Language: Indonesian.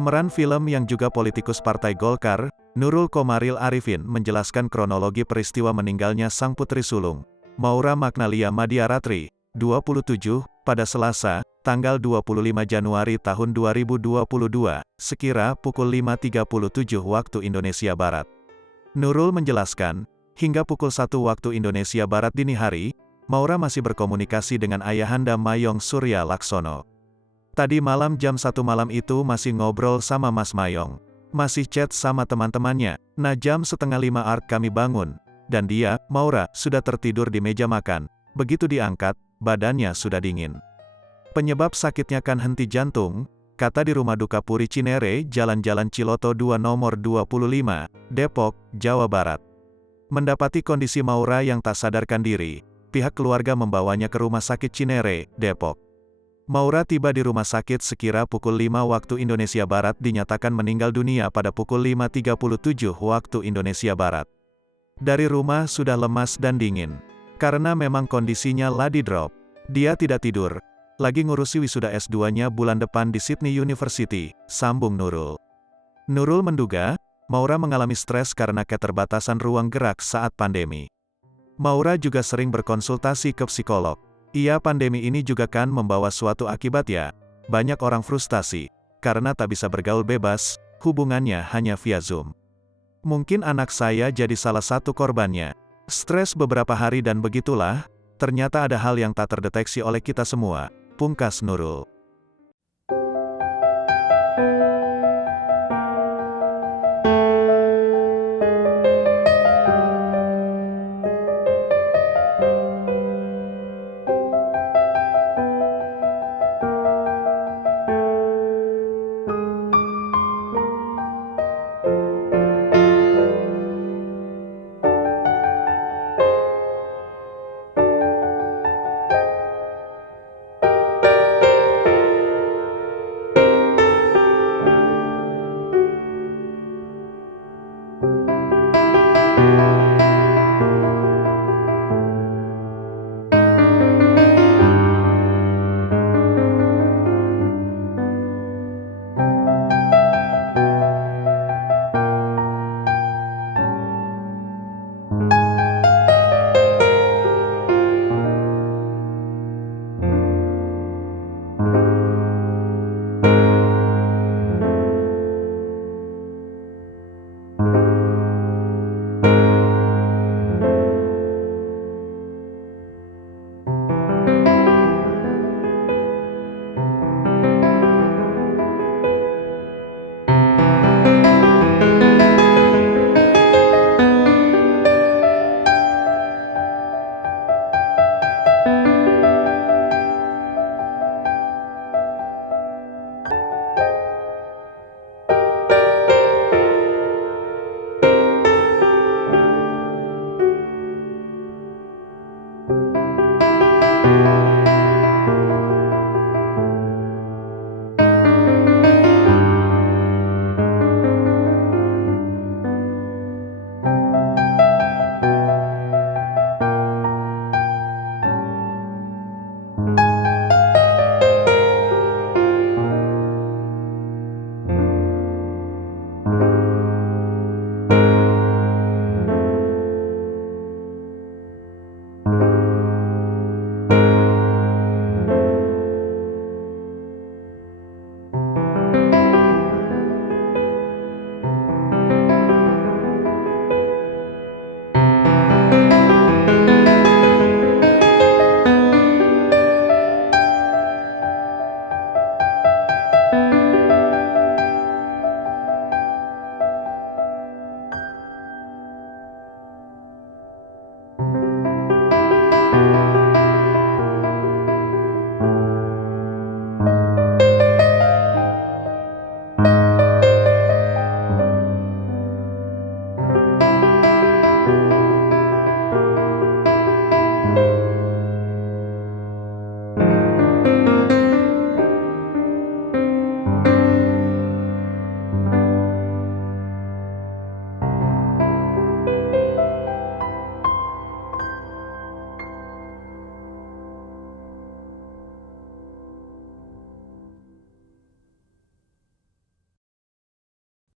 Pemeran film yang juga politikus Partai Golkar, Nurul Qomaril Arifin menjelaskan kronologi peristiwa meninggalnya sang putri sulung, Maura Magnalia Madiaratri, 27, pada Selasa, tanggal 25 Januari tahun 2022, sekira pukul 5.37 waktu Indonesia Barat. Nurul menjelaskan, hingga pukul 1 waktu Indonesia Barat dini hari, Maura masih berkomunikasi dengan ayahanda Mayong Surya Laksono. Tadi malam jam 1 malam itu masih ngobrol sama Mas Mayong. Masih chat sama teman-temannya. Nah jam setengah 5 ark kami bangun. Dan dia, Maura, sudah tertidur di meja makan. Begitu diangkat, badannya sudah dingin. Penyebab sakitnya kan henti jantung, kata di Rumah Duka Puri Cinere, Jalan-Jalan Ciloto 2 nomor 25, Depok, Jawa Barat. Mendapati kondisi Maura yang tak sadarkan diri, pihak keluarga membawanya ke Rumah Sakit Cinere, Depok. Maura tiba di rumah sakit sekira pukul 5 waktu Indonesia Barat, dinyatakan meninggal dunia pada pukul 5.37 waktu Indonesia Barat. Dari rumah sudah lemas dan dingin. Karena memang kondisinya lagi drop. Dia tidak tidur. Lagi ngurusi wisuda S2-nya bulan depan di Sydney University, sambung Nurul. Nurul menduga, Maura mengalami stres karena keterbatasan ruang gerak saat pandemi. Maura juga sering berkonsultasi ke psikolog. Iya, pandemi ini juga kan membawa suatu akibat ya. Banyak orang frustasi, karena tak bisa bergaul bebas, hubungannya hanya via Zoom. Mungkin anak saya jadi salah satu korbannya. Stres beberapa hari dan begitulah, ternyata ada hal yang tak terdeteksi oleh kita semua, pungkas Nurul.